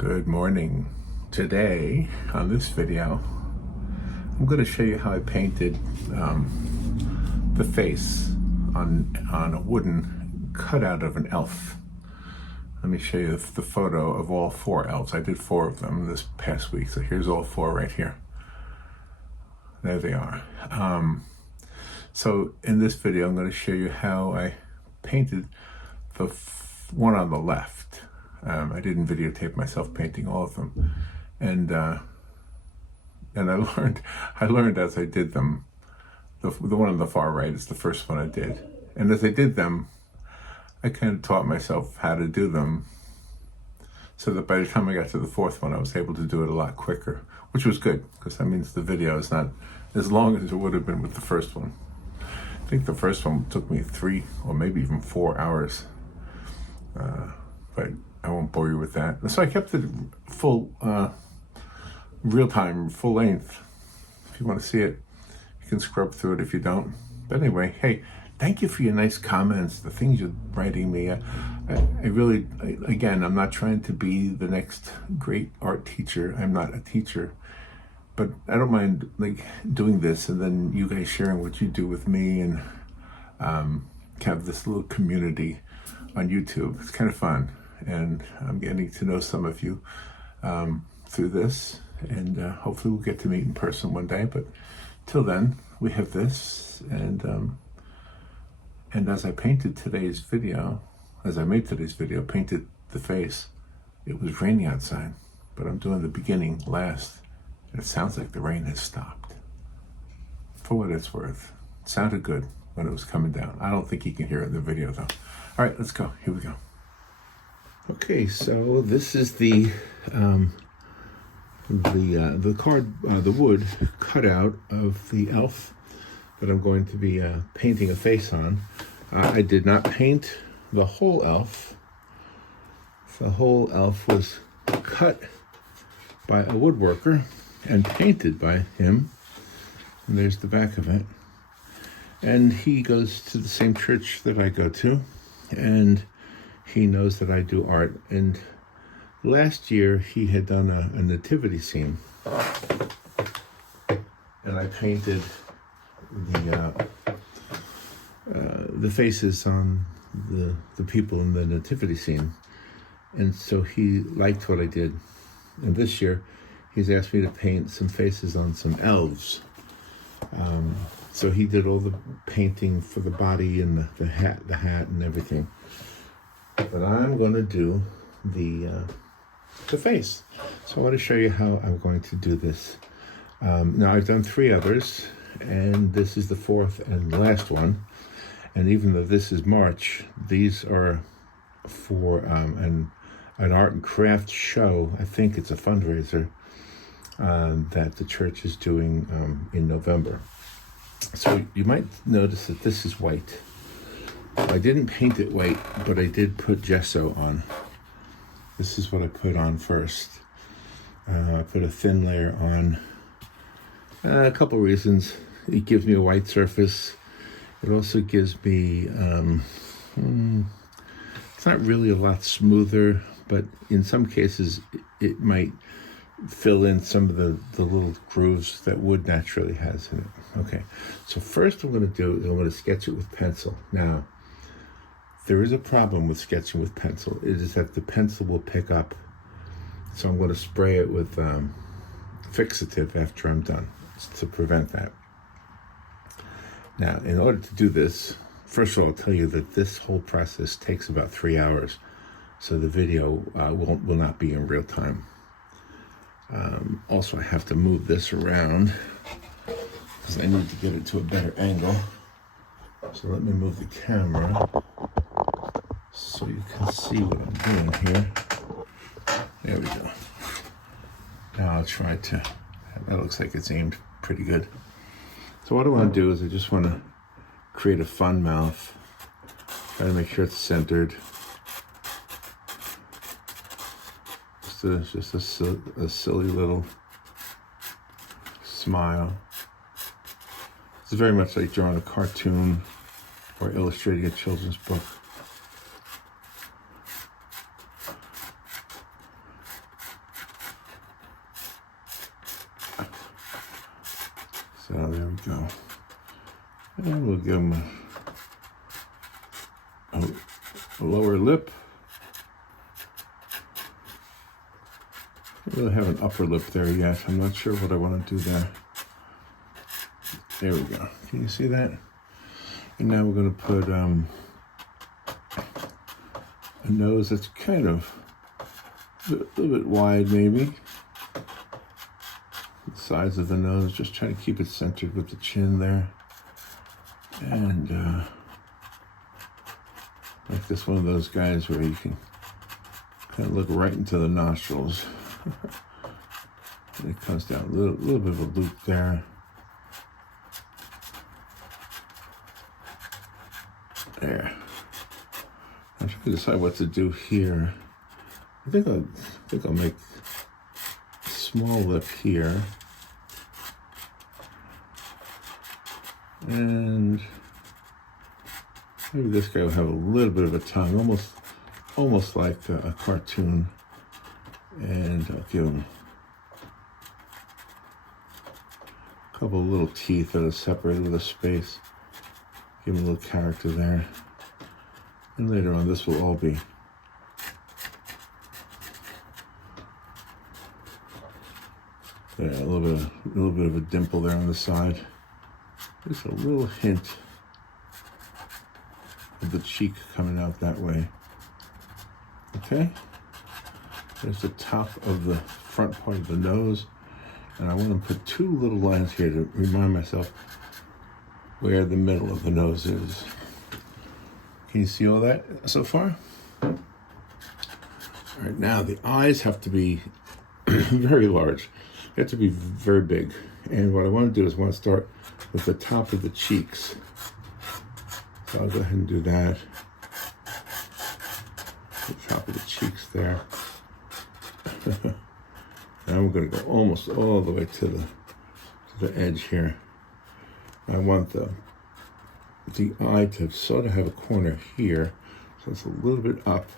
Good morning. Today, on this video, I'm going to show you how I painted the face on a wooden cutout of an elf. Let me show you the photo of all four elves. I did 4 of them this past week, so here's all 4 right here. There they are. So in this video, I'm going to show you how I painted the one on the left. I didn't videotape myself painting all of them, and I learned as I did them. The one on the far right is the first one I did, and as I did them, I kind of taught myself how to do them, so that by the time I got to the 4th one, I was able to do it a lot quicker, which was good because that means the video is not as long as it would have been with the first one. I think the first one took me 3 or maybe even 4 hours, but I won't bore you with that. So I kept it full, real-time, full length. If you want to see it, you can scrub through it if you don't. But anyway, hey, thank you for your nice comments, the things you're writing me. Again, I'm not trying to be the next great art teacher. I'm not a teacher. But I don't mind doing this and then you guys sharing what you do with me and have this little community on YouTube. It's kind of fun. And I'm getting to know some of you through this, and hopefully we'll get to meet in person one day. But till then, we have this, and as I painted today's video, painted the face. It was raining outside, but I'm doing the beginning last, and it sounds like the rain has stopped. For what it's worth, it sounded good when it was coming down. I don't think you can hear it in the video though. All right, let's go. Here we go. Okay, so this is the wood cutout of the elf that I'm going to be painting a face on. I did not paint the whole elf. The whole elf was cut by a woodworker and painted by him. And there's the back of it. And he goes to the same church that I go to, and he knows that I do art, and last year he had done a nativity scene, and I painted the faces on the people in the nativity scene, and so he liked what I did. And this year he's asked me to paint some faces on some elves. So he did all the painting for the body and the hat and everything. But I'm going to do the face. So I want to show you how I'm going to do this. Now I've done 3 others, and this is the 4th and last one. And even though this is March, these are for an art and craft show. I think it's a fundraiser that the church is doing in November. So you might notice that this is white. I didn't paint it white, but I did put gesso on. This is what I put on first. I put a thin layer on. A couple reasons. It gives me a white surface. It also gives me, it's not really a lot smoother, but in some cases it might fill in some of the little grooves that wood naturally has in it. Okay, so first what I'm going to do is I'm going to sketch it with pencil. Now, there is a problem with sketching with pencil. It is that the pencil will pick up. So I'm going to spray it with fixative after I'm done to prevent that. Now, in order to do this, first of all, I'll tell you that this whole process takes about 3 hours. So the video will not be in real time. Also, I have to move this around because I need to get it to a better angle. So let me move the camera so you can see what I'm doing here. There we go. Now I'll try to, that looks like it's aimed pretty good. So what I want to do is I just want to create a fun mouth. Try to make sure it's centered. Just a silly little smile. It's very much like drawing a cartoon or illustrating a children's book. So there we go. And we'll give him a lower lip. I don't really have an upper lip there yet. I'm not sure what I want to do there. There we go. Can you see that? And now we're going to put a nose that's kind of a little bit wide, maybe. The size of the nose, just trying to keep it centered with the chin there. And like this one of those guys where you can kind of look right into the nostrils. And it comes down a little bit of a loop there. There. I'm trying to decide what to do here. I think I'll make a small lip here. And maybe this guy will have a little bit of a tongue, almost like a cartoon. And I'll give him a couple of little teeth that are separated with a space. Give him a little character there. And later on, this will all be a little bit of a dimple there on the side. Just a little hint of the cheek coming out that way. Okay. There's the top of the front part of the nose. And I want to put two little lines here to remind myself where the middle of the nose is. Can you see all that so far? All right, now the eyes have to be very large. They have to be very big. And what I want to do is I want to start with the top of the cheeks. So I'll go ahead and do that. The top of the cheeks there. Now we're going to go almost all the way to the edge here. I want the eye to sort of have a corner here, so it's a little bit up,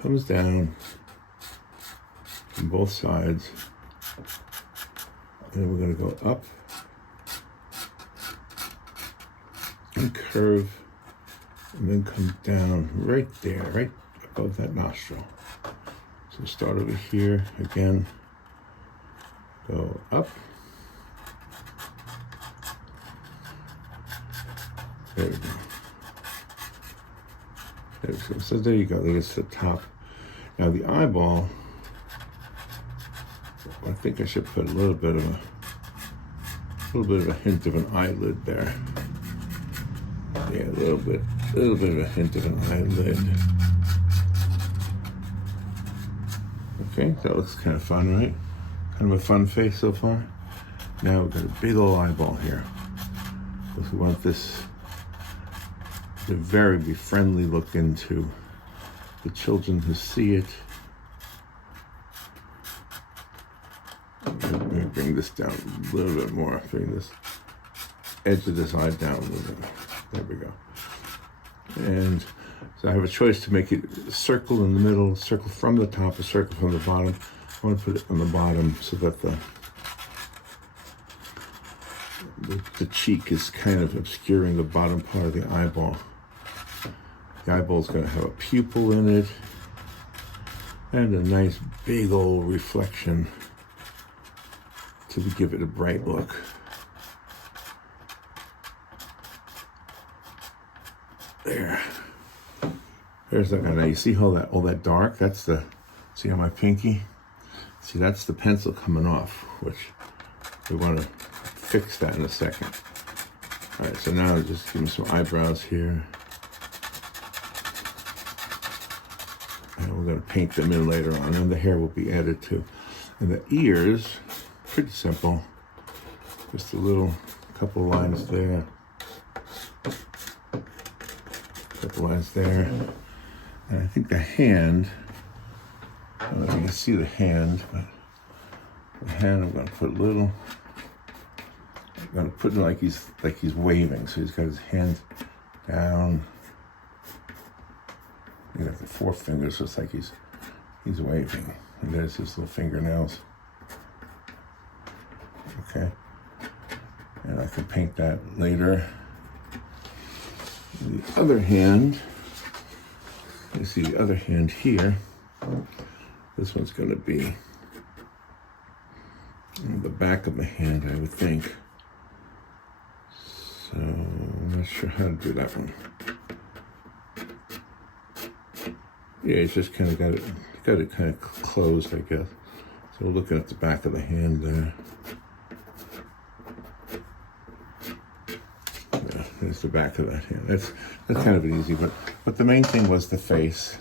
comes down on both sides, and then we're going to go up and curve, and then come down right there, right above that nostril. So start over here again, go up. There we go. There we go. So there you go. There's the top. Now the eyeball, I think I should put a little bit of a hint of an eyelid there. Yeah, a little bit of a hint of an eyelid. Okay, that looks kind of fun, right? Kind of a fun face so far. Now we've got a big old eyeball here. Because we want this to very be friendly look into the children who see it. Let me bring this down a little bit more. Bring this edge of this eye down a little bit. There we go. And so I have a choice to make it a circle in the middle, circle from the top, a circle from the bottom. I want to put it on the bottom so that the cheek is kind of obscuring the bottom part of the eyeball. The eyeball's going to have a pupil in it and a nice big old reflection to give it a bright look. There. There's that guy. Now you see how all that dark? See how my pinky? See, that's the pencil coming off, which we want to fix that in a second. All right, so now just give me some eyebrows here. And we're going to paint them in later on, and the hair will be added too. And the ears, pretty simple. Just a couple lines there. Couple lines there. And I think the hand, I don't know if you can see the hand, but the hand I'm going to put I'm going to put it like he's waving. So he's got his hand down. You got the four fingers, so it's like he's waving. And there's his little fingernails. Okay. And I can paint that later. The other hand, you see the other hand here. This one's going to be the back of the hand, I would think. So I'm not sure how to do that one. Yeah, it's just kind of got it kind of closed, I guess. So we're looking at the back of the hand there. Yeah, there's the back of that hand. That's kind of easy, but the main thing was the face,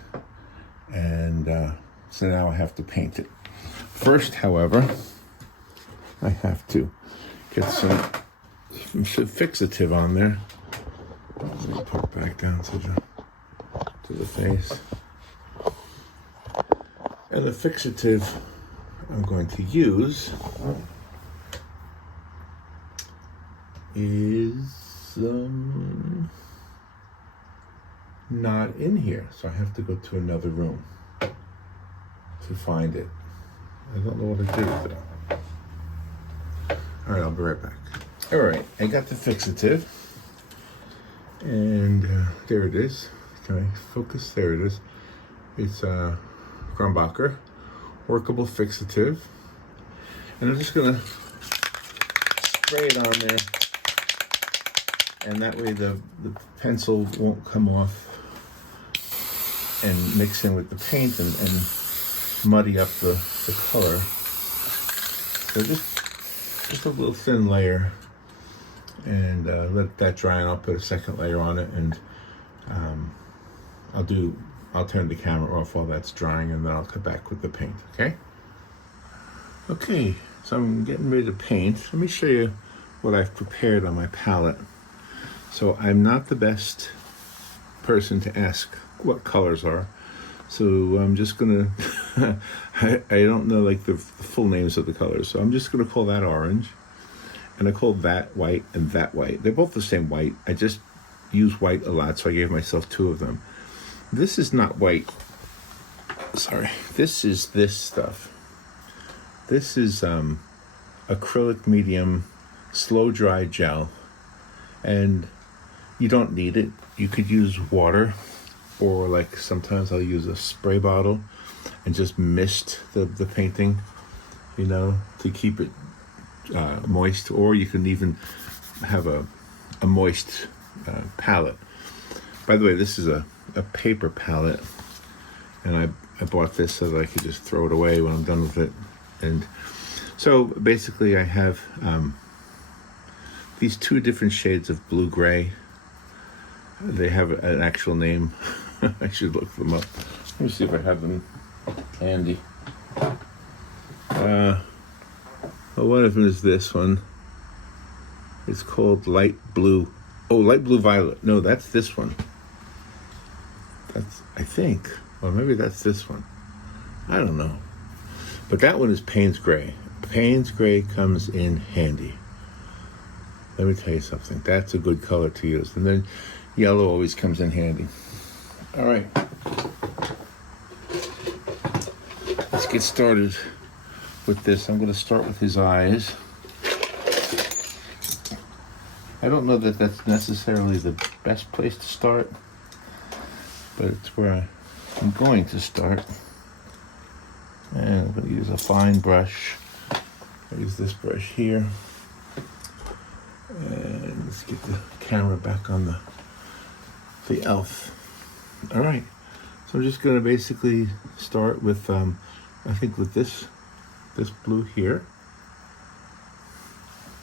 and so now I have to paint it. First, however, I have to get some fixative on there. Let me put it back down to the face. And the fixative I'm going to use is not in here, so I have to go to another room to find it. I don't know what to do with it. All right, I'll be right back. All right, I got the fixative, and there it is. Can I focus? There it is. It's Grumbacher workable fixative, and I'm just gonna spray it on there, and that way the pencil won't come off and mix in with the paint and muddy up the color. So just a little thin layer, and let that dry, and I'll put a second layer on it, and I'll turn the camera off while that's drying, and then I'll come back with the paint, okay? Okay, so I'm getting ready to paint. Let me show you what I've prepared on my palette. So I'm not the best person to ask what colors are, so I'm just gonna, I don't know like the full names of the colors, so I'm just gonna call that orange, and I call that white and that white. They're both the same white. I just use white a lot, so I gave myself two of them. This is not white. Sorry. This is this stuff. This is acrylic medium slow dry gel, and you don't need it. You could use water, or like sometimes I'll use a spray bottle and just mist the painting, you know, to keep it moist, or you can even have a moist palette. By the way, this is a paper palette, and I bought this so that I could just throw it away when I'm done with it. And so basically I have these two different shades of blue-gray. They have an actual name. I should look them up. Let me see if I have them handy. Well, one of them is this one. It's called light blue. Oh, light blue violet. No, that's this one. That's, I think, or maybe that's this one. I don't know. But that one is Payne's Gray. Payne's Gray comes in handy. Let me tell you something. That's a good color to use. And then yellow always comes in handy. All right. Let's get started with this. I'm going to start with his eyes. I don't know that that's necessarily the best place to start, but it's where I'm going to start. And I'm going to use a fine brush. I'll use this brush here. And let's get the camera back on the elf. All right. So I'm just going to basically start with, I think with this blue here.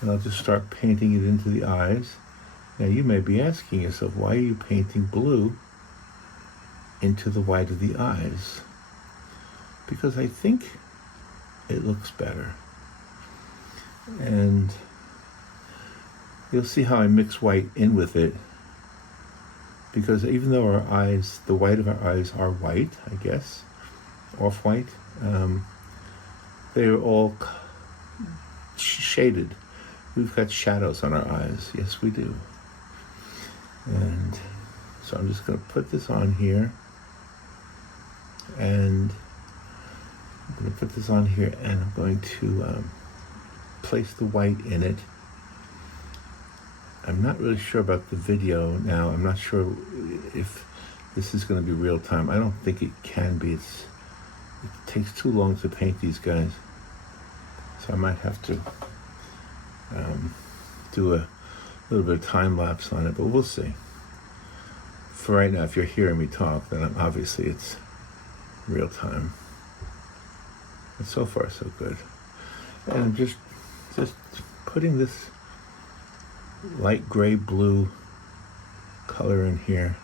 And I'll just start painting it into the eyes. Now you may be asking yourself, why are you painting blue into the white of the eyes? Because I think it looks better. And you'll see how I mix white in with it. Because even though our eyes, the white of our eyes are white, I guess, off-white, they're all shaded. We've got shadows on our eyes. Yes, we do. And so I'm just going to put this on here. And I'm going to put this on here, and I'm going to place the white in it. I'm not really sure about the video now. I'm not sure if this is going to be real time. I don't think it can be. It takes too long to paint these guys. So I might have to do a little bit of time lapse on it, but we'll see. For right now, if you're hearing me talk, then obviously it's real time. But so far, so good. And I'm just putting this light gray blue color in here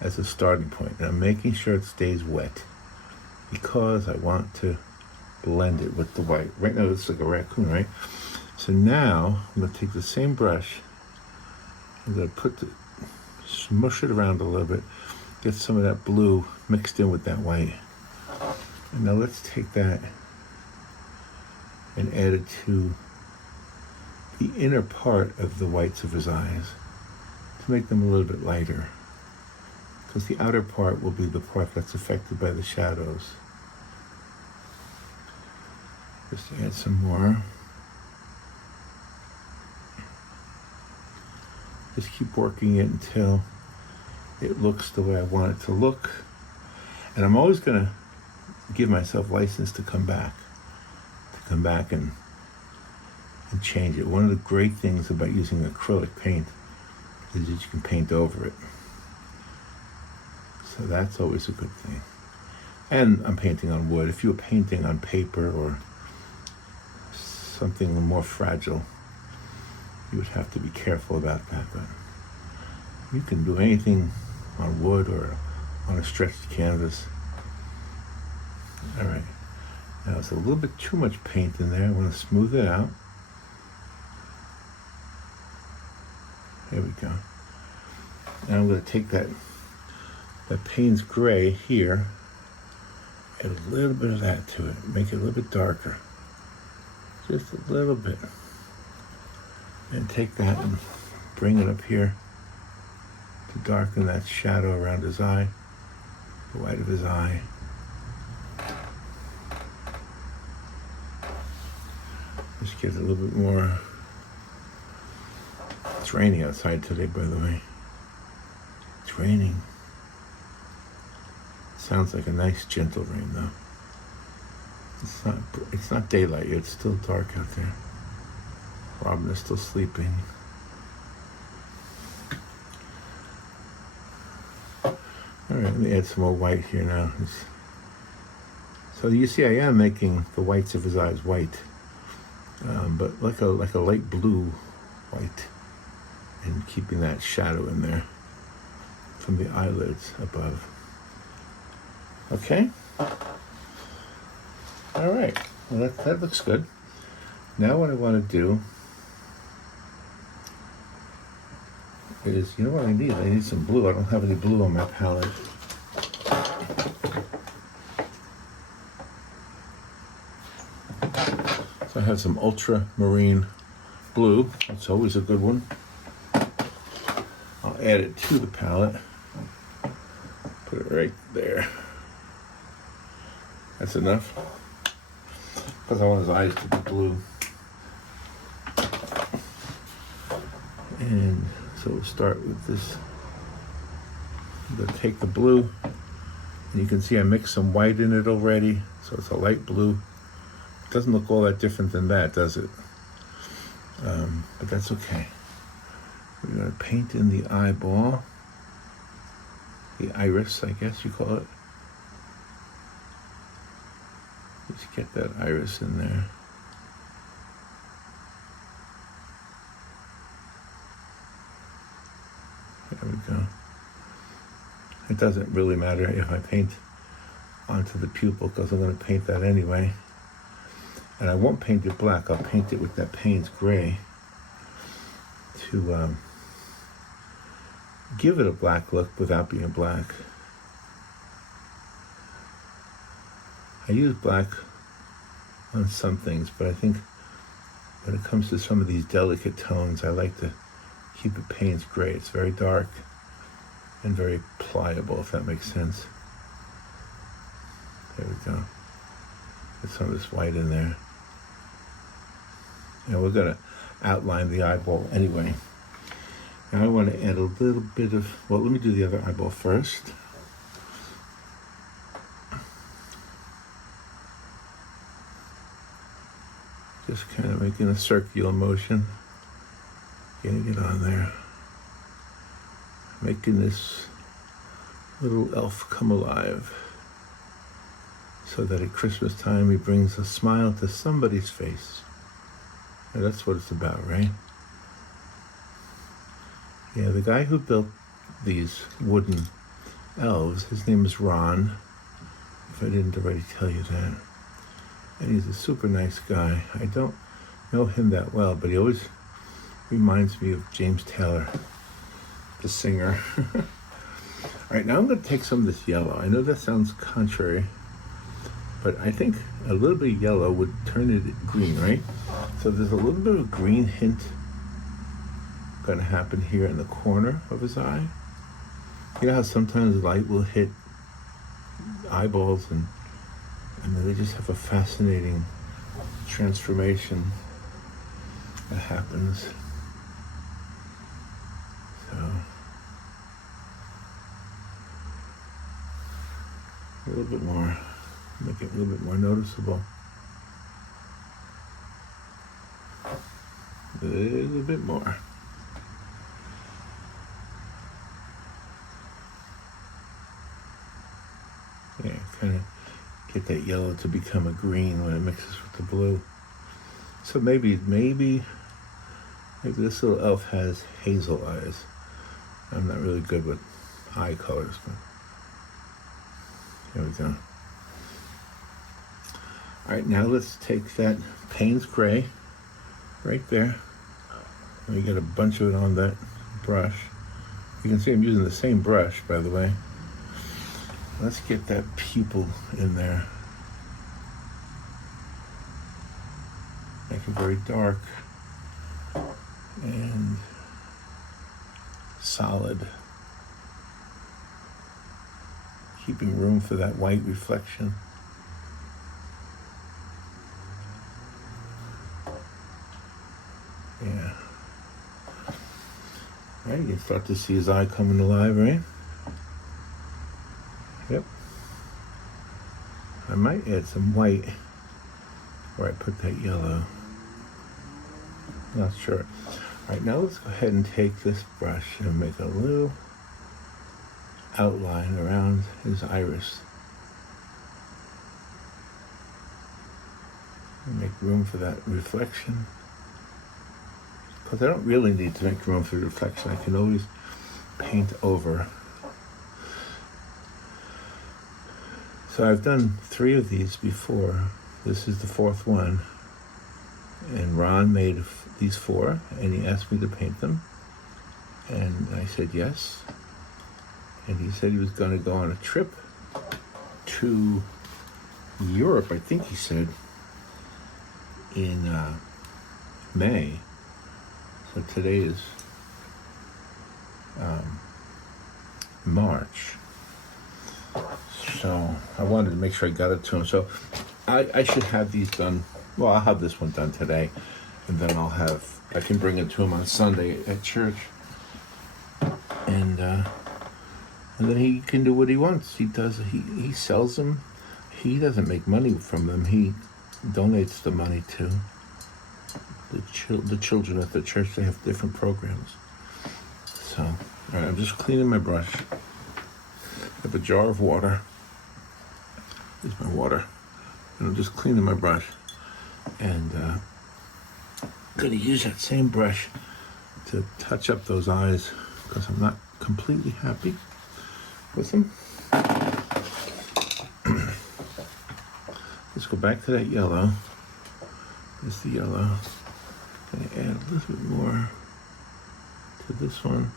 as a starting point. And I'm making sure it stays wet because I want to blend it with the white. Right now it's like a raccoon, right? So now I'm going to take the same brush. I'm going to smush it around a little bit, get some of that blue mixed in with that white. And now let's take that and add it to the inner part of the whites of his eyes to make them a little bit lighter, because the outer part will be the part that's affected by the shadows. Just add some more. Just keep working it until it looks the way I want it to look. And I'm always going to give myself license to come back and change it. One of the great things about using acrylic paint is that you can paint over it. So that's always a good thing. And I'm painting on wood. If you were painting on paper or something more fragile, you would have to be careful about that. But you can do anything on wood or on a stretched canvas. All right. Now it's a little bit too much paint in there. I want to smooth it out. There we go. Now I'm going to take that Payne's gray here, add a little bit of that to it, make it a little bit darker. Just a little bit. And take that and bring it up here to darken that shadow around his eye, the white of his eye. Just get a little bit more. It's raining outside today, by the way. It's raining. Sounds like a nice gentle rain, though. It's not daylight yet. It's still dark out there. Robin is still sleeping. All right, let me add some more white here now. So you see, I am making the whites of his eyes white, but like a light blue white, and keeping that shadow in there from the eyelids above. Okay. All right. Well, that looks good. Now what I want to do is, you know what I need? I need some blue. I don't have any blue on my palette. So I have some ultramarine blue. That's always a good one. I'll add it to the palette. Put it right there. That's enough, because I want his eyes to be blue. And so we'll start with this. I'm going to take the blue, and you can see I mixed some white in it already, so it's a light blue. It doesn't look all that different than that, does it? But that's okay. We're going to paint in the eyeball, the iris, I guess you call it. Just get that iris in there. There we go. It doesn't really matter if I paint onto the pupil, because I'm going to paint that anyway. And I won't paint it black. I'll paint it with that Payne's gray to give it a black look without being black. I use black on some things, but I think when it comes to some of these delicate tones, I like to keep it Payne's gray. It's very dark and very pliable, if that makes sense. There we go. Get some of this white in there. And we're going to outline the eyeball anyway. Now I want to add a little bit of, well, let me do the other eyeball first. Just kind of making a circular motion, getting it on there, making this little elf come alive, so that at Christmas time he brings a smile to somebody's face. And that's what it's about, right? Yeah, the guy who built these wooden elves, his name is Ron, if I didn't already tell you that. And he's a super nice guy. I don't know him that well, but he always reminds me of James Taylor, the singer. All right, now I'm going to take some of this yellow. I know that sounds contrary, but I think a little bit of yellow would turn it green, right? So there's a little bit of a green hint going to happen here in the corner of his eye. You know how sometimes light will hit eyeballs and they just have a fascinating transformation that happens. So a little bit more, make it a little bit more noticeable. A little bit more. Yeah, kind of get that yellow to become a green when it mixes with the blue. So maybe this little elf has hazel eyes. I'm not really good with eye colors, but here we go. All right, now let's take that Payne's Gray right there. And we get a bunch of it on that brush. You can see I'm using the same brush, by the way. Let's get that pupil in there. Make it very dark and solid, keeping room for that white reflection. Yeah. All right, you can start to see his eye coming alive, right? Yep. I might add some white where I put that yellow. Not sure. All right, now let's go ahead and take this brush and make a little outline around his iris. And make room for that reflection. Because I don't really need to make room for reflection. I can always paint over. So I've done 3 of these before. This is the 4th one. And Ron made these 4, and he asked me to paint them. And I said yes. And he said he was going to go on a trip to Europe, I think he said, in May. So today is March. So I wanted to make sure I got it to him. So I should have these done. Well, I'll have this one done today, and then I can bring it to him on Sunday at church, and then he can do what he wants. He sells them. He doesn't make money from them. He donates the money to the children at the church. They have different programs. So, all right, I'm just cleaning my brush. I have a jar of water. Here's my water. And I'm just cleaning my brush. And I'm going to use that same brush to touch up those eyes because I'm not completely happy with them. Let's go back to that yellow. There's the yellow. I'm going to add a little bit more to this one.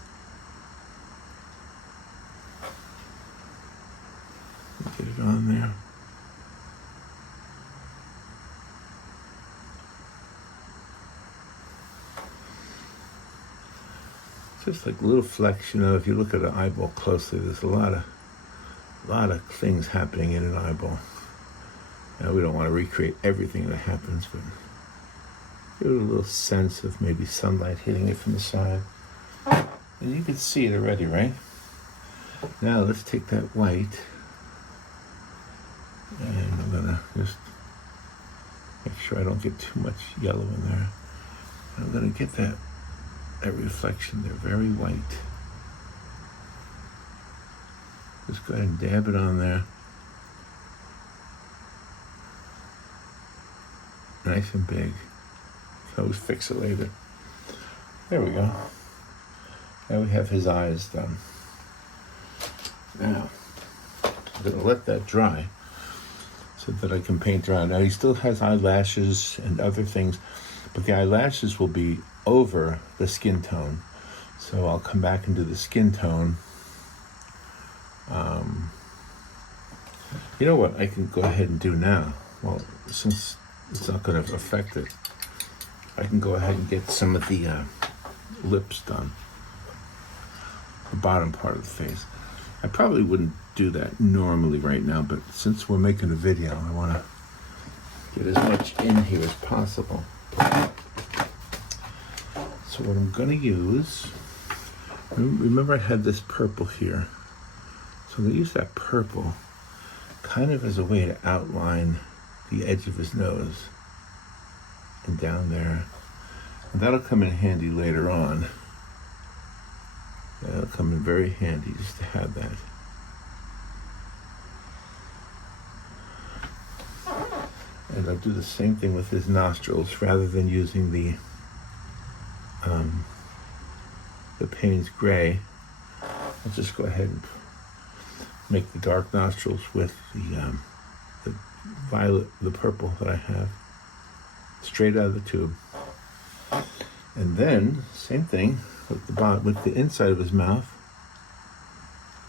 Get it on there. Just like little flecks, if you look at an eyeball closely, there's a lot of things happening in an eyeball. Now, we don't want to recreate everything that happens, but give it a little sense of maybe sunlight hitting it from the side. And you can see it already, right? Now let's take that white, and I'm gonna just make sure I don't get too much yellow in there. I'm gonna get that reflection there, very white. Just go ahead and dab it on there. Nice and big. Can always fix it later. There we go. Now we have his eyes done. Now, I'm gonna let that dry so that I can paint around. Now he still has eyelashes and other things, but the eyelashes will be over the skin tone. So I'll come back and do the skin tone. You know what I can go ahead and do now? Well, since it's not going to affect it, I can go ahead and get some of the lips done. The bottom part of the face. I probably wouldn't do that normally right now, but since we're making a video, I want to get as much in here as possible. So what I'm going to use, remember I had this purple here. So I'm going to use that purple kind of as a way to outline the edge of his nose and down there. And that'll come in handy later on. That'll come in very handy just to have that. And I'll do the same thing with his nostrils rather than using the Payne's Gray. I'll just go ahead and make the dark nostrils with the violet, the purple that I have, straight out of the tube. And then, same thing with the bottom, with the inside of his mouth.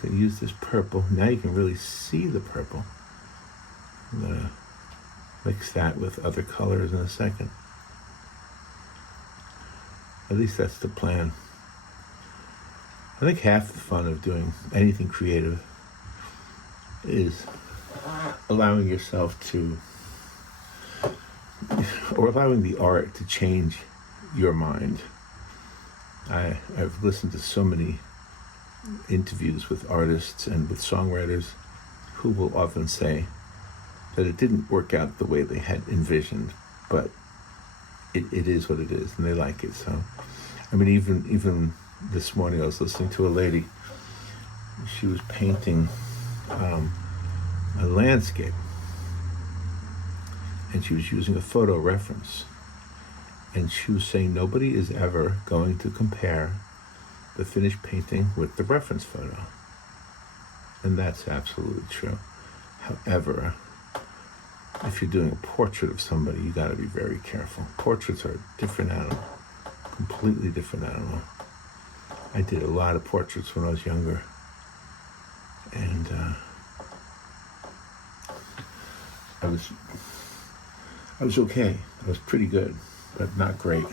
I'm gonna use this purple. Now you can really see the purple. I'm gonna mix that with other colors in a second. At least that's the plan. I think half the fun of doing anything creative is allowing yourself to, or allowing the art to change your mind. I've listened to so many interviews with artists and with songwriters who will often say that it didn't work out the way they had envisioned, but it is what it is, and they like it. So, I mean, even this morning I was listening to a lady. She was painting a landscape, and she was using a photo reference, and she was saying nobody is ever going to compare the finished painting with the reference photo, and that's absolutely true. However, if you're doing a portrait of somebody, you got to be very careful. Portraits are a different animal, completely different animal. I did a lot of portraits when I was younger, and I was okay. I was pretty good, but not great.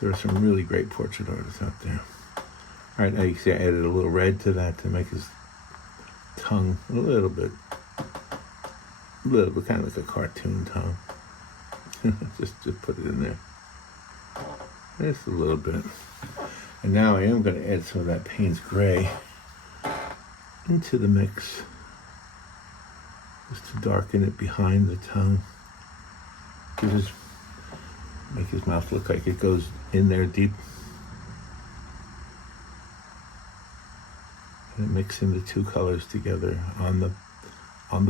There are some really great portrait artists out there. All right, now you can see I added a little red to that to make his tongue a little bit kind of like a cartoon tongue. just put it in there. Just a little bit. And now I am going to add some of that Payne's Gray into the mix, just to darken it behind the tongue. Just make his mouth look like it goes in there deep. And mixing the two colors together on the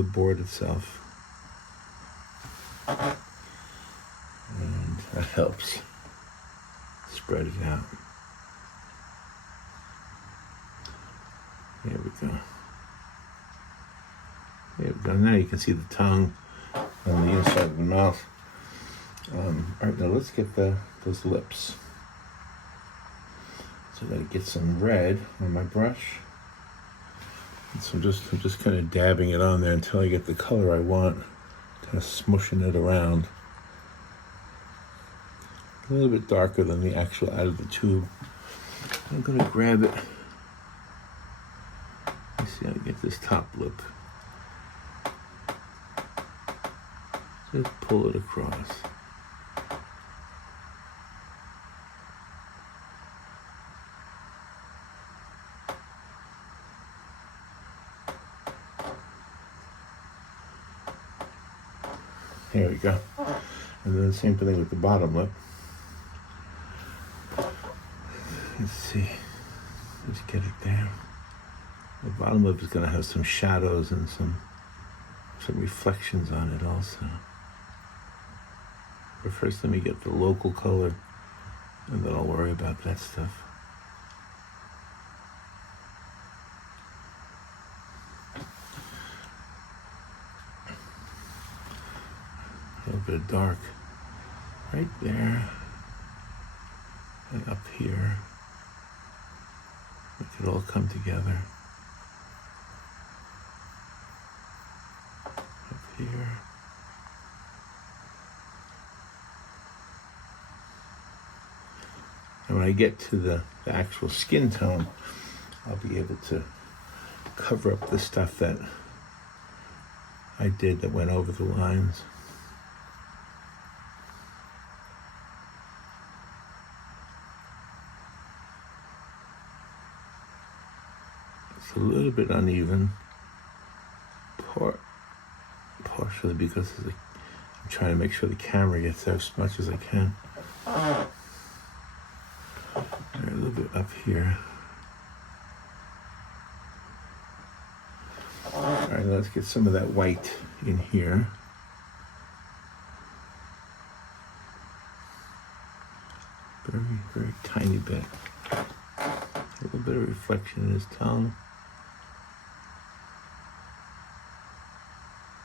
board itself. And that helps spread it out. There we go. There we go. Now you can see the tongue on the inside of the mouth. All right, now let's get those lips. So I gotta get some red on my brush. And so I'm just kind of dabbing it on there until I get the color I want. Kind of smushing it around. A little bit darker than the actual out of the tube. I'm gonna grab it. Let's see how to get this top lip. Just pull it across. Here we go. And then the same thing with the bottom lip. Let's see. Let's get it there. The bottom lip is going to have some shadows and some reflections on it also. But first, let me get the local color, and then I'll worry about that stuff. A little bit of dark right there and up here. Make it all come together. Up here. And when I get to the actual skin tone, I'll be able to cover up the stuff that I did that went over the lines. It's a little bit uneven, partially because I'm trying to make sure the camera gets there as much as I can. A little bit up here. All right, let's get some of that white in here. Very, very tiny bit. A little bit of reflection in his tongue.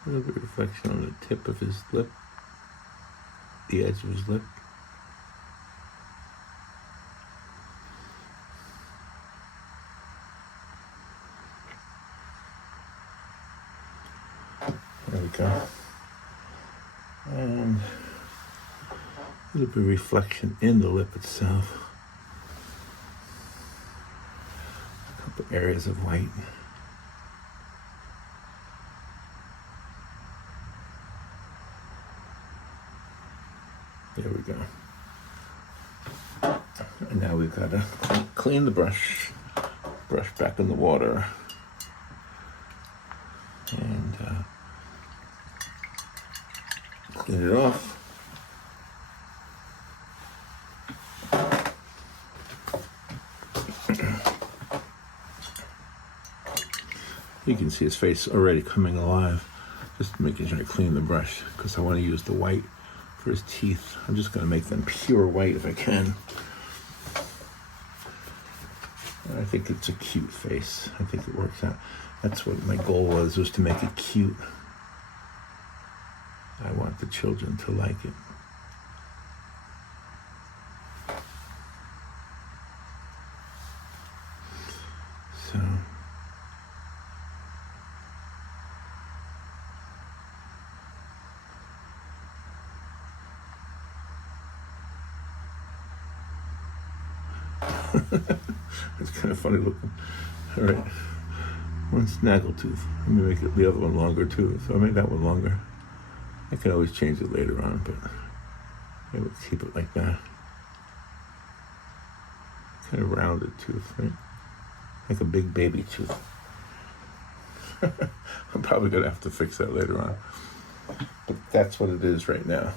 A little bit of reflection on the tip of his lip, the edge of his lip. There we go. And a little bit of reflection in the lip itself. A couple areas of white. There we go. And now we've got to clean the brush back in the water. And clean it off. You can see his face already coming alive. Just making sure I clean the brush because I want to use the white for his teeth. I'm just going to make them pure white if I can. I think it's a cute face. I think it works out. That's what my goal was to make it cute. I want the children to like it. So it's kind of funny looking. All right, one snaggletooth. Let me make the other one longer too. So I made that one longer. I can always change it later on, but I would keep it like that. Kind of rounded tooth, right? Like a big baby tooth. I'm probably gonna have to fix that later on. But that's what it is right now.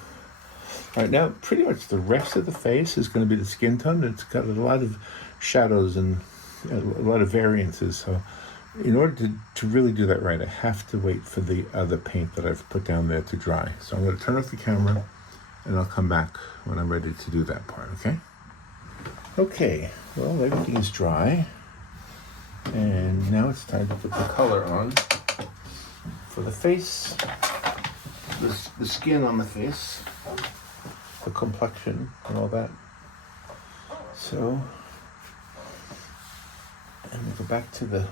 All right, now pretty much the rest of the face is going to be the skin tone. It's got a lot of shadows and a lot of variances. So in order to really do that right, I have to wait for the other paint that I've put down there to dry. So I'm going to turn off the camera and I'll come back when I'm ready to do that part, okay? Okay, well, everything is dry. And now it's time to put the color on for the face, the skin on the face, the complexion and all that. So, and we go back to the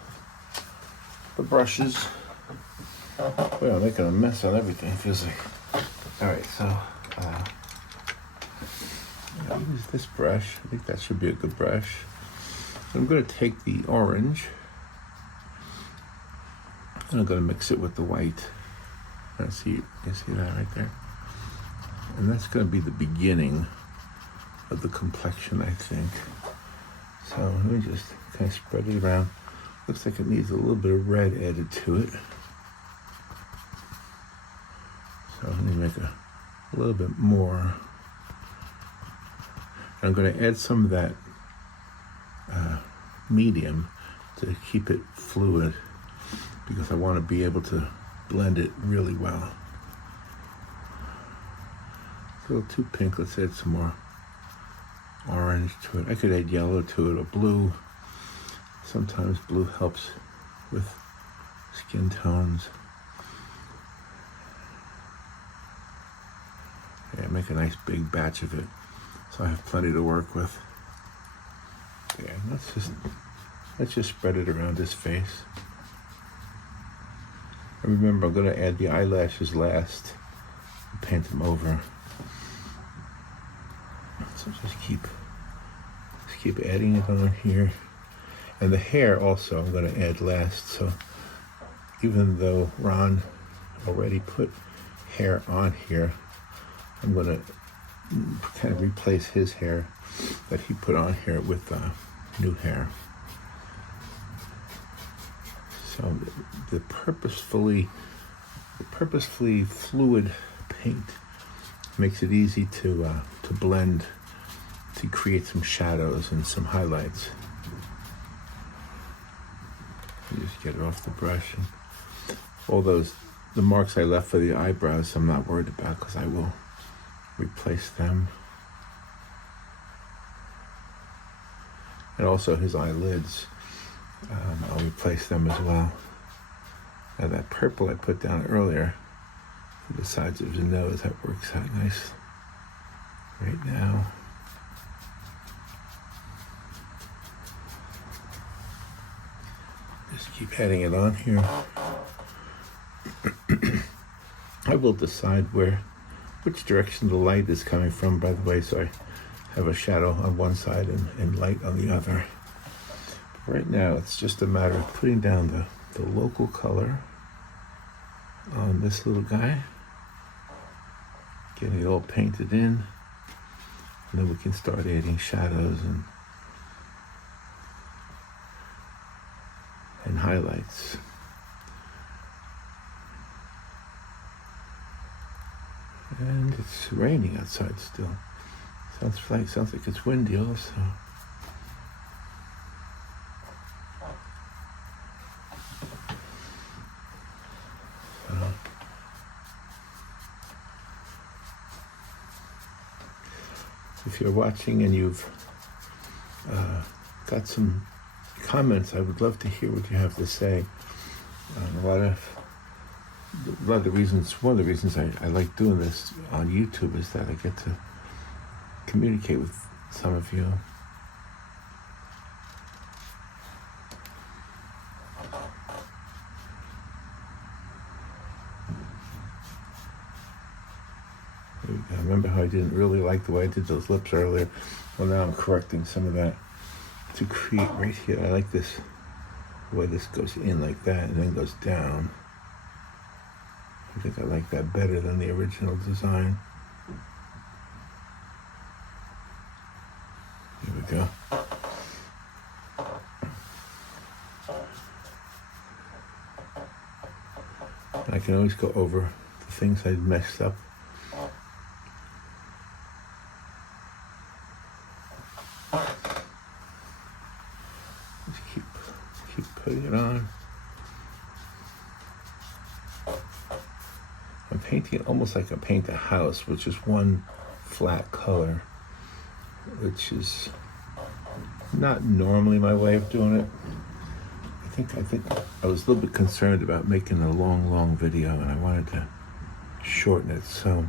brushes. Well, I'm making a mess on everything, it feels like. All right, so I'll use this brush. I think that should be a good brush. I'm going to take the orange and I'm going to mix it with the white. You see that right there? And that's going to be the beginning of the complexion, I think. So let me just kind of spread it around. Looks like it needs a little bit of red added to it. So let me make a little bit more. I'm going to add some of that medium to keep it fluid because I want to be able to blend it really well. It's a little too pink. Let's add some more orange to it. I could add yellow to it or blue. Sometimes blue helps with skin tones. Yeah, make a nice big batch of it so I have plenty to work with. Yeah, let's just spread it around his face. And remember, I'm going to add the eyelashes last and paint them over. So just keep adding it on here. And the hair also I'm going to add last. So even though Ron already put hair on here, I'm going to kind of replace his hair that he put on here with new hair. So the purposefully fluid paint makes it easy to blend, to create some shadows and some highlights. You just get it off the brush, and all the marks I left for the eyebrows I'm not worried about because I will replace them. And also his eyelids, I'll replace them as well. Now that purple I put down earlier for the sides of his nose, that works out nice right now. Just keep adding it on here. I will decide which direction the light is coming from, by the way, so I have a shadow on one side and light on the other. But right now, it's just a matter of putting down the local color on this little guy, getting it all painted in, and then we can start adding shadows and highlights. And it's raining outside still. Sounds like it's windy also. If you're watching and you've got some comments, I would love to hear what you have to say. One of the reasons I like doing this on YouTube is that I get to communicate with some of you. Remember how I didn't really like the way I did those lips earlier? Well, now I'm correcting some of that to create right here. I like this, the way this goes in like that and then goes down. I think I like that better than the original design. Here we go. I can always go over the things I messed up. Just keep putting it on. I'm painting it almost like I paint a house, which is one flat color, which is not normally my way of doing it. I think I was a little bit concerned about making a long video, and I wanted to shorten it, so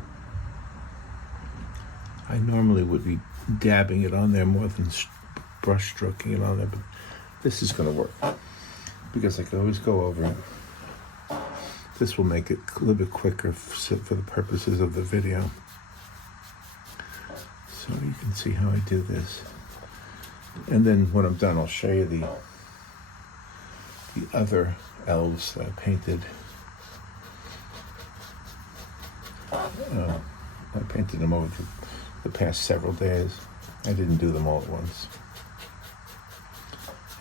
I normally would be dabbing it on there more than brush stroking it on there, but this is going to work because I can always go over it. This will make it a little bit quicker for the purposes of the video. So you can see how I do this. And then when I'm done, I'll show you the other elves that I painted. I painted them over the past several days. I didn't do them all at once.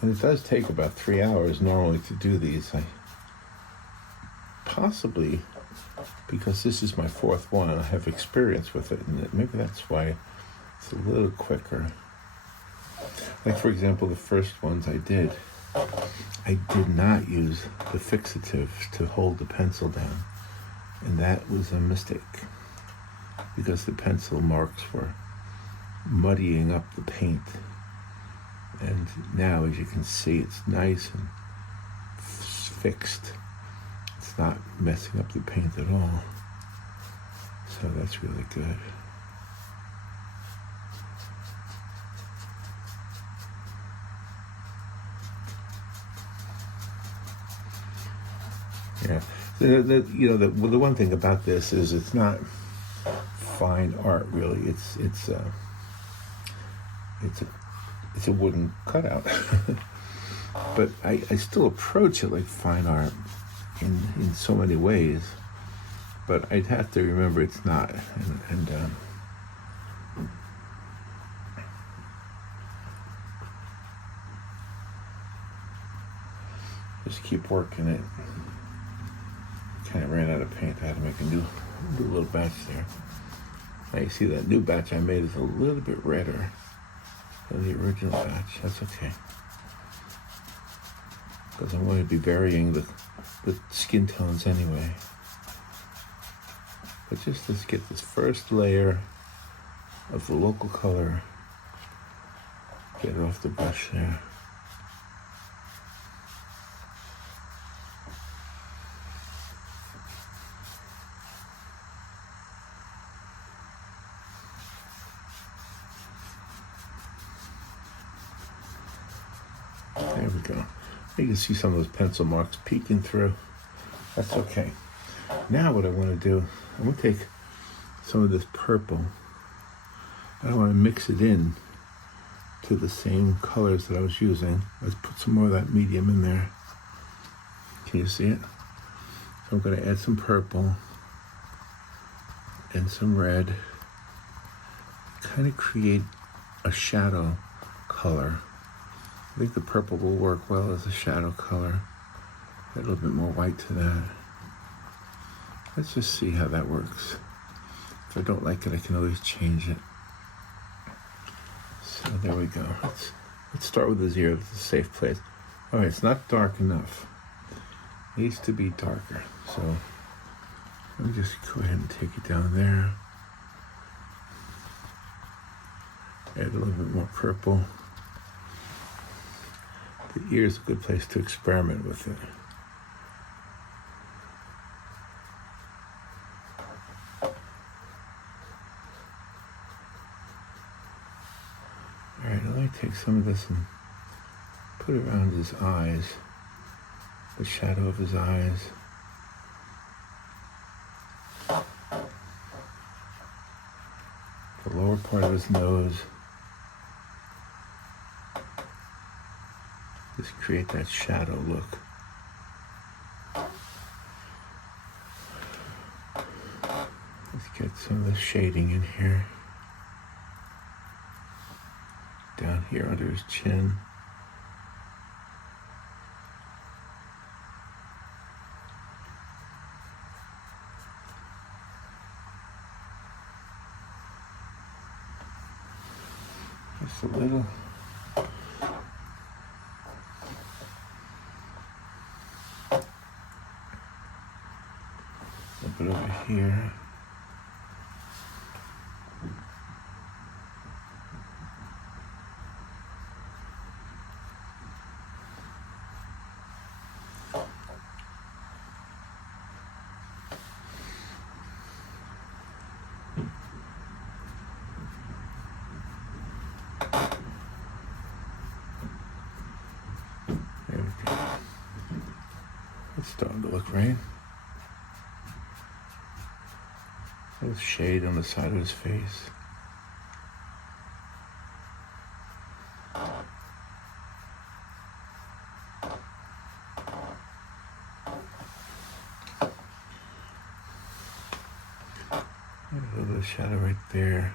And it does take about 3 hours normally to do these. I possibly because this is my fourth one and I have experience with it, and maybe that's why it's a little quicker. Like, for example, the first ones I did not use the fixative to hold the pencil down, and that was a mistake because the pencil marks were muddying up the paint. And now, as you can see, it's nice and fixed. It's not messing up the paint at all. So that's really good. Yeah. The one thing about this is it's not fine art, really. It's a wooden cutout. But I still approach it like fine art in so many ways. But I'd have to remember it's not. And just keep working it. Kind of ran out of paint. I had to make a new little batch there. Now you see that new batch I made is a little bit redder than the original batch. That's okay, because I'm going to be varying the skin tones anyway. But just let's get this first layer of the local color, get it off the brush there. There we go. You can see some of those pencil marks peeking through. That's okay. Now what I want to do, I'm going to take some of this purple. I want to mix it in to the same colors that I was using. Let's put some more of that medium in there. Can you see it? So I'm going to add some purple and some red. Kind of create a shadow color. I think the purple will work well as a shadow color. Add a little bit more white to that. Let's just see how that works. If I don't like it, I can always change it. So there we go. Let's start with the 0. It's a safe place. All right, it's not dark enough. It needs to be darker. So let me just go ahead and take it down there. Add a little bit more purple. The ear is a good place to experiment with it. All right, I might take some of this and put it around his eyes, the shadow of his eyes. The lower part of his nose. Just create that shadow look. Let's get some of the shading in here. Down here under his chin. Just a little. A bit over here. There we go. It's starting to look right. A little shade on the side of his face. A little bit of shadow right there.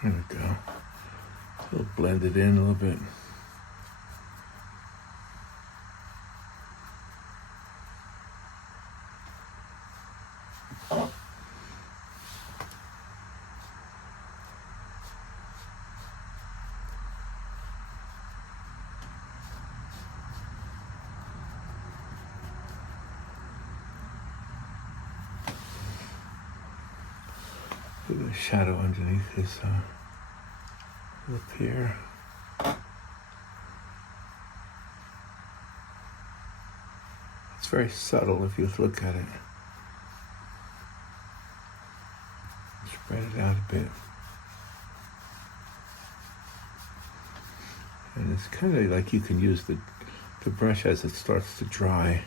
There we go. It'll blend it in a little bit. Look at the shadow underneath his lip here. It's very subtle if you look at it. Spread it out a bit. And it's kind of like you can use the brush as it starts to dry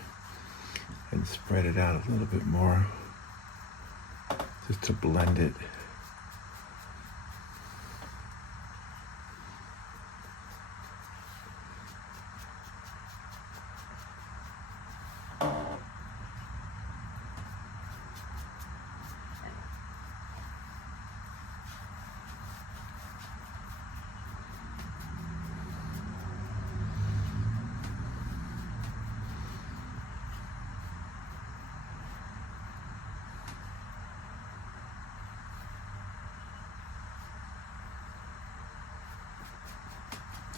and spread it out a little bit more just to blend it.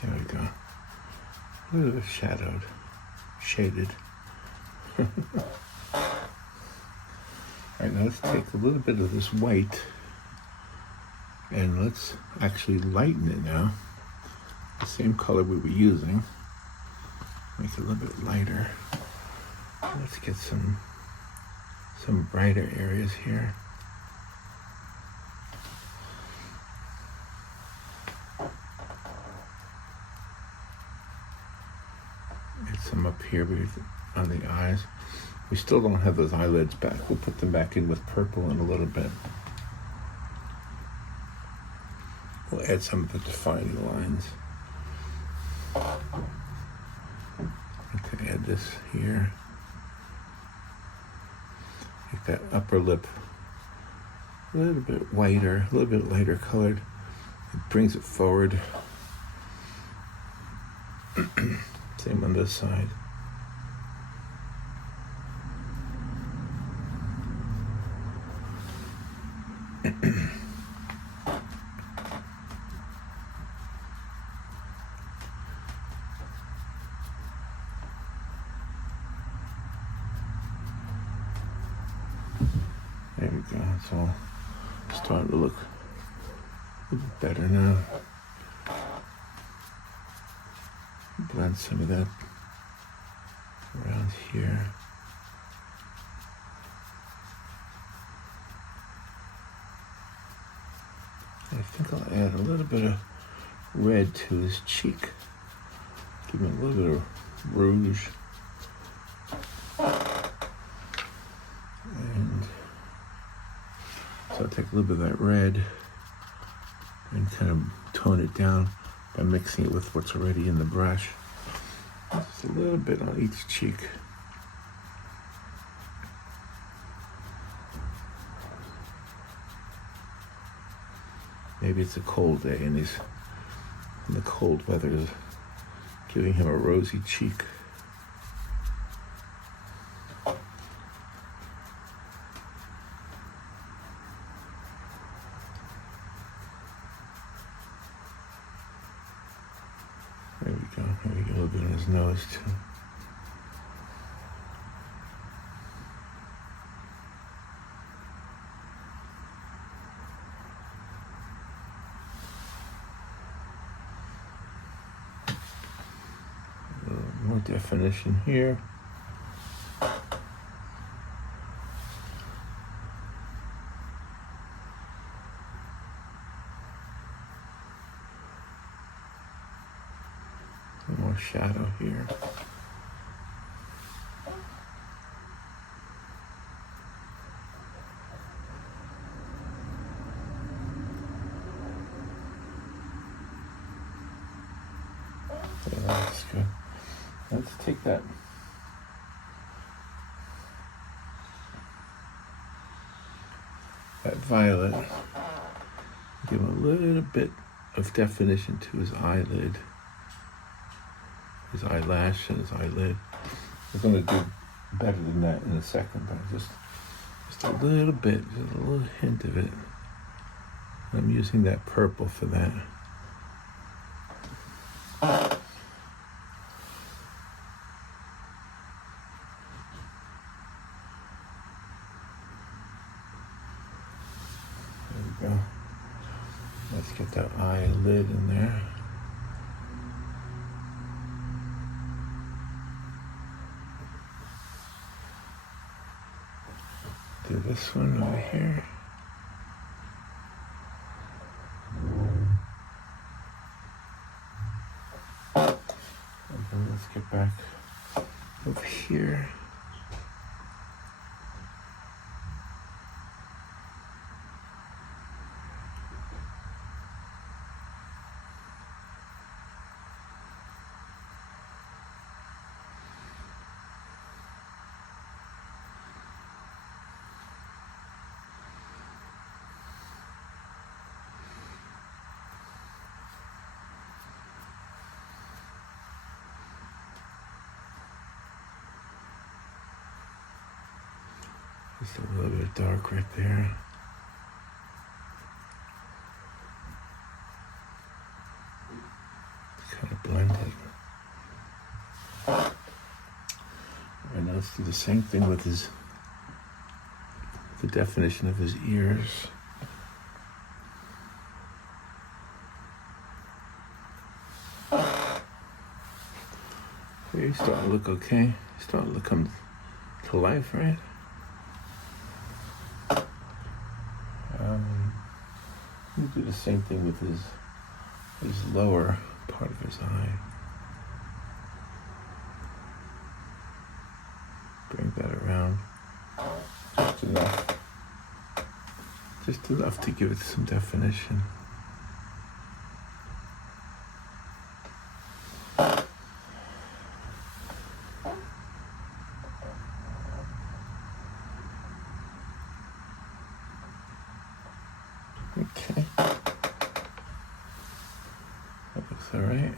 There we go. A little bit shadowed, shaded. All right, now let's take a little bit of this white and let's actually lighten it now. The same color we were using. Make it a little bit lighter. Let's get some brighter areas here. Get some up here on the eyes. We still don't have those eyelids back. We'll put them back in with purple in a little bit. We'll add some of the defining lines. I can add this here. Make that upper lip a little bit whiter, a little bit lighter colored. It brings it forward. Same on this side. There we go. It's all starting to look a little bit better now. Blend some of that around here. I think I'll add a little bit of red to his cheek. Give him a little bit of rouge. And so I'll take a little bit of that red and kind of tone it down by mixing it with what's already in the brush. Just a little bit on each cheek. Maybe it's a cold day and the cold weather is giving him a rosy cheek. There we go. Maybe a little bit on his nose too. A little more definition here. More shadow here. Yeah, that's good. Let's take that violet Give him a little bit of definition to his eyelid, his eyelash and his eyelid. We're going to do better than that in a second, but just a little bit, just a little hint of it. I'm using that purple for that. There we go. Let's get that eyelid in there. Do this one over here. And then let's get back over here. Just a little bit dark right there. Kind of blended. And now let's do the same thing with the definition of his ears. Here he's starting to look okay. He's starting to come to life, right? We'll do the same thing with his lower part of his eye. Bring that around. Just enough to give it some definition. Okay. That looks all right.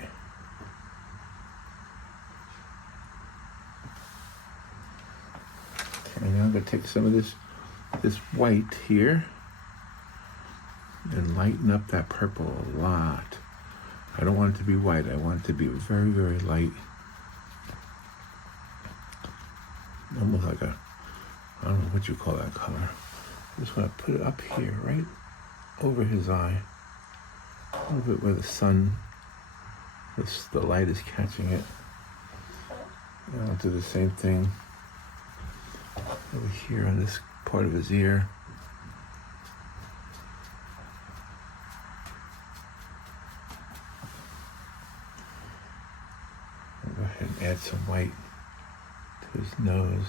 Okay, now I'm going to take some of this white here and lighten up that purple a lot. I don't want it to be white. I want it to be very, very light. Almost like I don't know what you call that color. I just want to put it up here, right over his eye. A little bit where the sun, the light is catching it. And I'll do the same thing over here on this part of his ear. I'll go ahead and add some white to his nose.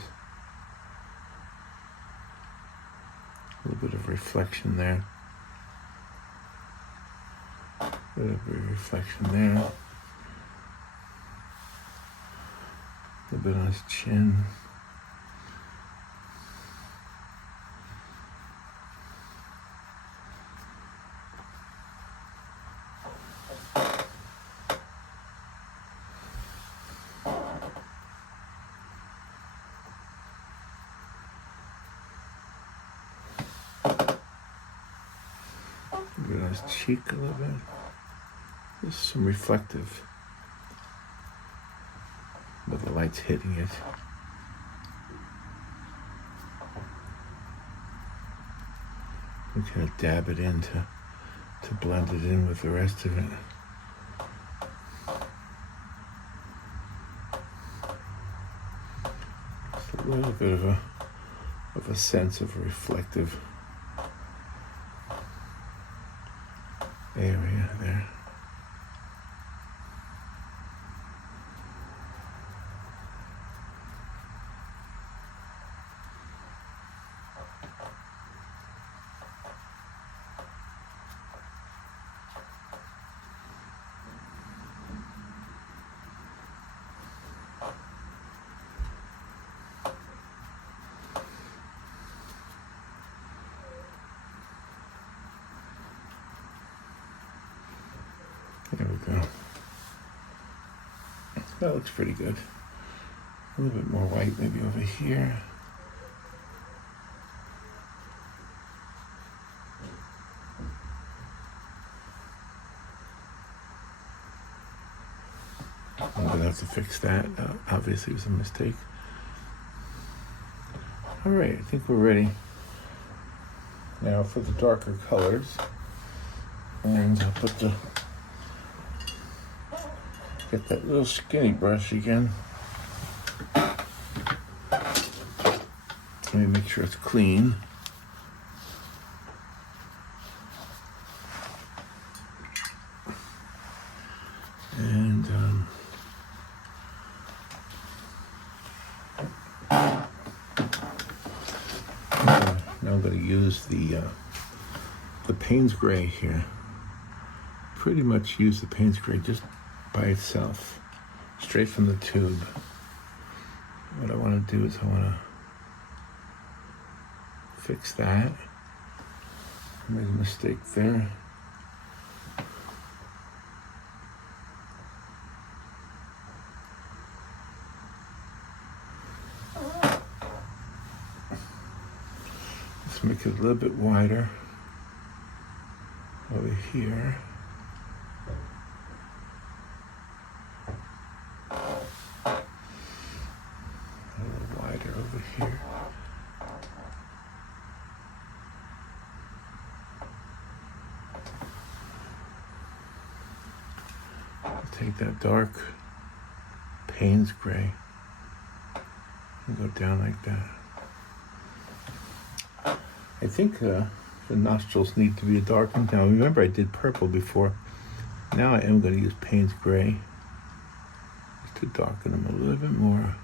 A little bit of reflection there. A bit of reflection there. A little bit on his chin. Get on his cheek a little bit. Just some reflective, but the light's hitting it. We kind of dab it in to blend it in with the rest of it. Just a little bit of a sense of reflective area there. There we go. That looks pretty good. A little bit more white maybe over here. I'm gonna have to fix that. Obviously it was a mistake. All right, I think we're ready. Now for the darker colors. And I'll get that little skinny brush again. Let me make sure it's clean. And now I'm going to use the Payne's Gray here. Pretty much use the Payne's Gray just by itself, straight from the tube. What I want to do is I want to fix that. I made a mistake there. Let's make it a little bit wider over here. A little wider over here. I'll take that dark Payne's Gray and go down like that. I think the nostrils need to be darkened. Now remember I did purple before. Now I am going to use Payne's Gray just to darken them a little bit more,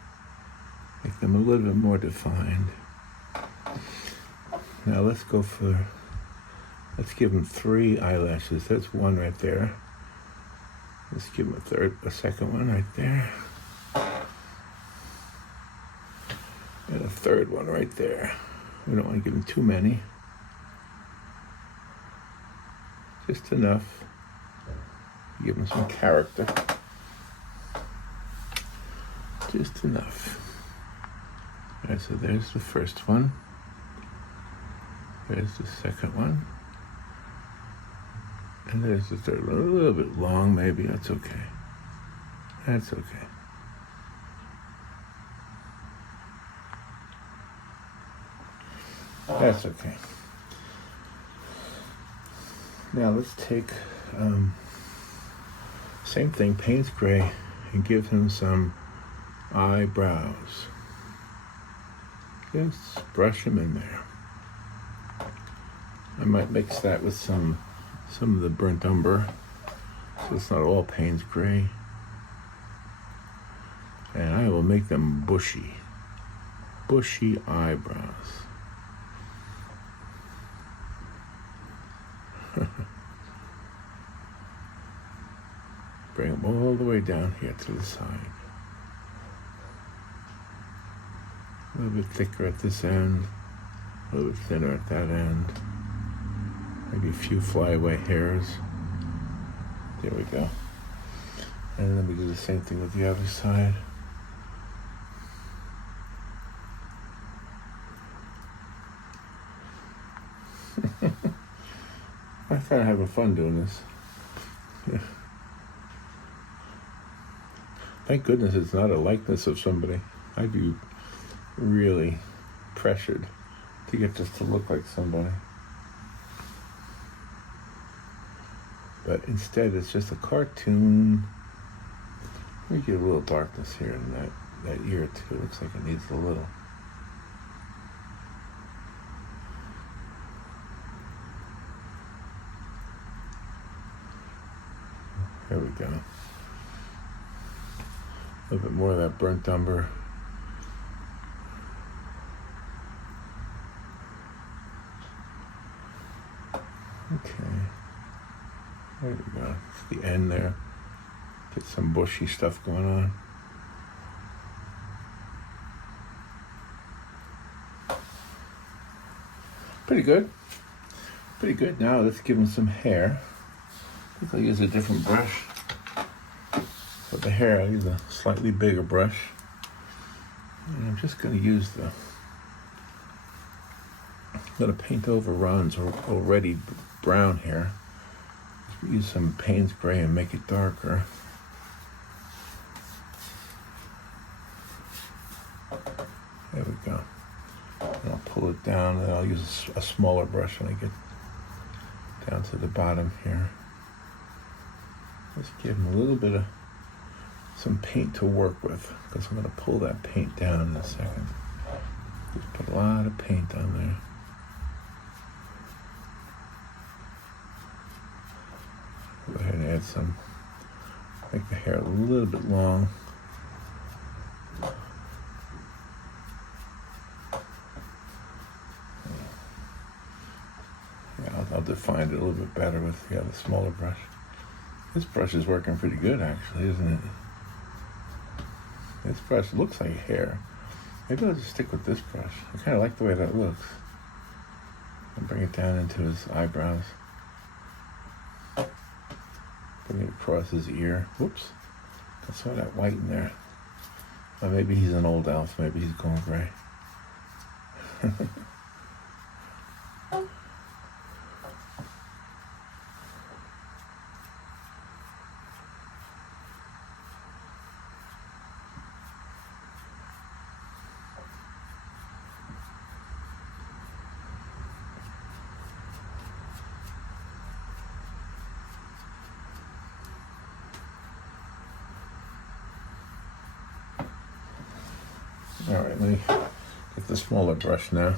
make them a little bit more defined. Now let's give them 3 eyelashes. That's one right there. Let's give them a second one right there. And a third one right there. We don't want to give them too many. Just enough. Give them some character. Just enough. All right, so there's the first one. There's the second one. And there's the third one. A little bit long, maybe. That's okay. That's okay. That's okay. Now let's take same thing, Payne's Gray, and give him some eyebrows. Just brush him in there. I might mix that with some of the burnt umber, so it's not all Payne's Gray. And I will make them bushy eyebrows. Bring them all the way down here to the side. A little bit thicker at this end, a little bit thinner at that end. Maybe a few flyaway hairs. There we go. And then we do the same thing with the other side. I'm kind of having fun doing this. Yeah. Thank goodness it's not a likeness of somebody. I'd be really pressured to get this to look like somebody. But instead it's just a cartoon. We get a little darkness here in that ear too. It looks like it needs a little. There we go. A little bit more of that burnt umber. Okay. There we go. It's the end there. Get some bushy stuff going on. Pretty good. Pretty good. Now let's give him some hair. think I'll use a different brush. For the hair, I'll use a slightly bigger brush. And I'm just going to use I'm going to paint over Ron's already brown hair. Use some Payne's Gray and make it darker. There we go. And I'll pull it down, and I'll use a smaller brush when I get down to the bottom here. Let's give him a little bit of some paint to work with, because I'm going to pull that paint down in a second. Just put a lot of paint on there. Go ahead and add some, make the hair a little bit long. Yeah, I'll define it a little bit better with the smaller brush. This brush is working pretty good, actually, isn't it? This brush looks like hair. Maybe I'll just stick with this brush. I kind of like the way that looks. And bring it down into his eyebrows. Bring it across his ear. Whoops. I saw that white in there. Or maybe he's an old elf. Maybe he's going gray. All right, let me get the smaller brush now.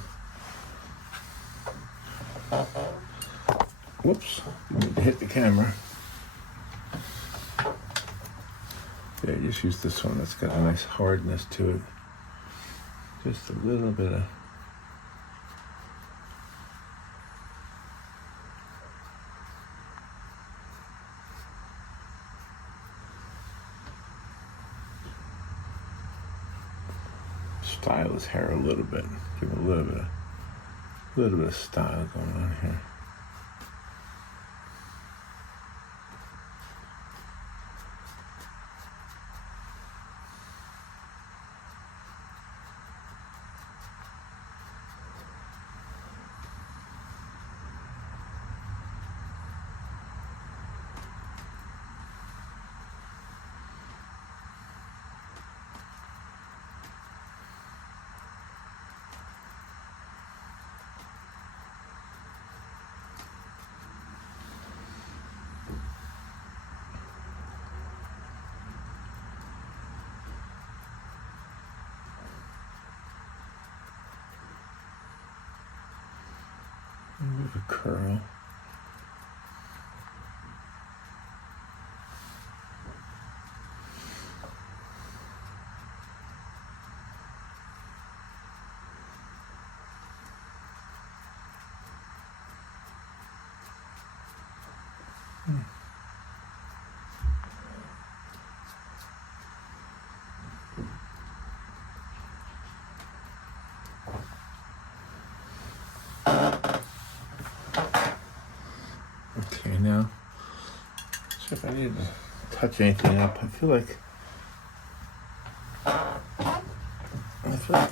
Whoops, didn't mean to hit the camera. Yeah, just use this one. That's got a nice hardness to it. Just a little bit of style his hair a little bit. Give him a little bit of style going on here. With a curl. Okay, now, see if I need to touch anything up. I feel like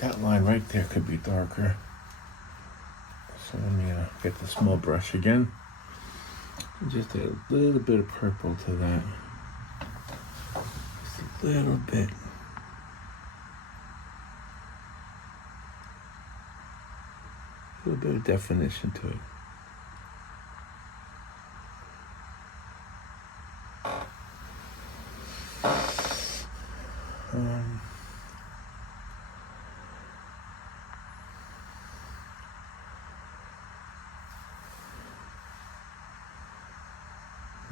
that line right there could be darker. So let me get the small brush again. And just add a little bit of purple to that. Just a little bit. A little bit of definition to it.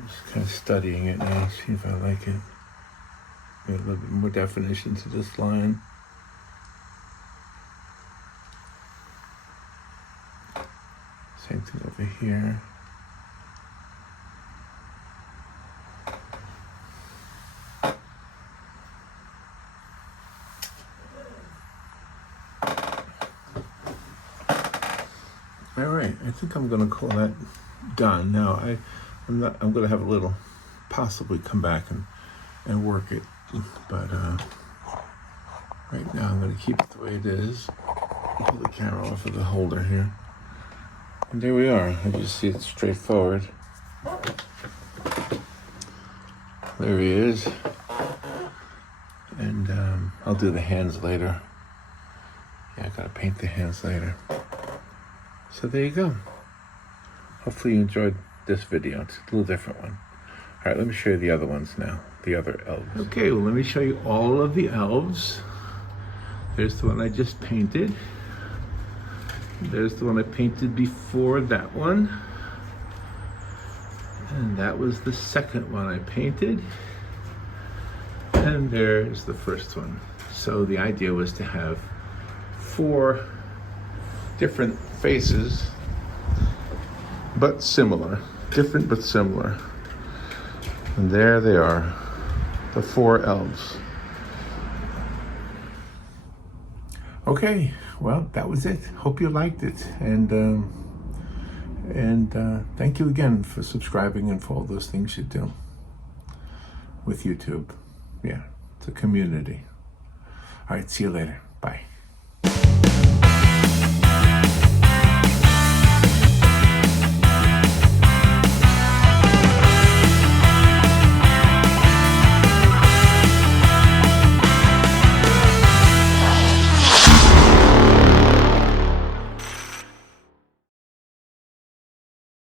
Just kind of studying it now, see if I like it. Get a little bit more definition to this line. Same thing over here. All right, I think I'm going to call that done. Now, I'm going to have a little, possibly come back and work it, but right now I'm going to keep it the way it is. Pull the camera off of the holder here, and there we are. I just see it straightforward. There he is, and I'll do the hands later. Yeah, I gotta paint the hands later. So there you go. Hopefully you enjoyed this video. It's a little different one. All right, let me show you the other ones now, the other elves. Okay, well, let me show you all of the elves. There's the one I just painted. There's the one I painted before that one. And that was the second one I painted. And there's the first one. So the idea was to have 4 different faces, but similar. Different but similar. And there they are, the 4 elves. Okay, well, that was it. Hope you liked it. And thank you again for subscribing and for all those things you do with YouTube. Yeah, it's a community. All right, see you later. Bye.